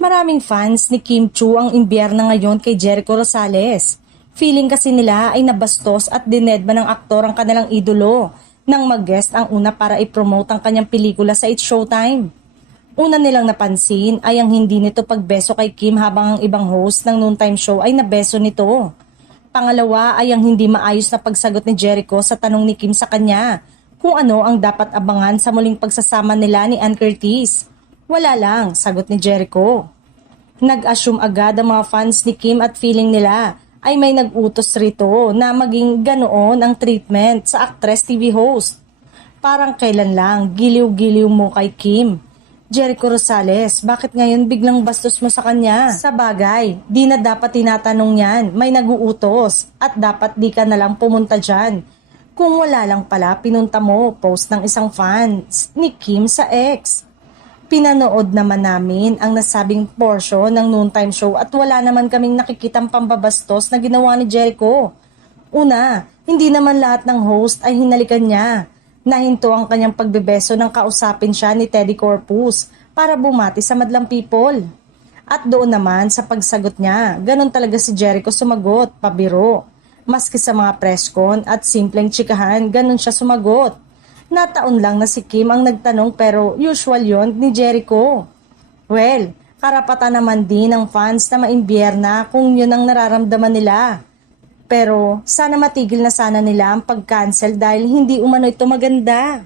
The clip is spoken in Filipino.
Maraming fans ni Kim Chu ang imbierna ngayon kay Jericho Rosales. Feeling kasi nila ay nabastos at dinedma ng aktor ang kanilang idolo nang mag-guest ang una para i-promote ang kanyang pelikula sa It's Showtime. Una nilang napansin ay ang hindi nito pagbeso kay Kim habang ang ibang host ng noontime show ay nabeso nito. Pangalawa ay ang hindi maayos na pagsagot ni Jericho sa tanong ni Kim sa kanya kung ano ang dapat abangan sa muling pagsasama nila ni Ann Curtis. Wala lang, sagot ni Jericho. Nag-assume agad ang mga fans ni Kim at feeling nila ay may nag-utos rito na maging ganoon ang treatment sa actress TV host. Parang kailan lang, giliw-giliw mo kay Kim. Jericho Rosales, bakit ngayon biglang bastos mo sa kanya? Sa bagay, di na dapat tinatanong yan, may nag-uutos at dapat di ka na lang pumunta dyan. Kung wala lang pala, pinunta mo post ng isang fans ni Kim sa X. Pinanood naman namin ang nasabing portion ng noontime show at wala naman kaming nakikitang pambabastos na ginawa ni Jericho. Una, hindi naman lahat ng host ay hinalikan niya. Nahinto ang kanyang pagbebeso nang kausapin siya ni Teddy Corpus para bumati sa madlang people. At doon naman sa pagsagot niya, ganun talaga si Jericho sumagot, pabiro. Maski sa mga press con at simpleng tsikahan, ganun siya sumagot. Nataon lang na si Kim ang nagtanong pero usual yon ni Jericho. Well, karapatan naman din ng fans na maimbierna kung yun ang nararamdaman nila. Pero sana matigil na sana nila ang pag-cancel dahil hindi umano ito maganda.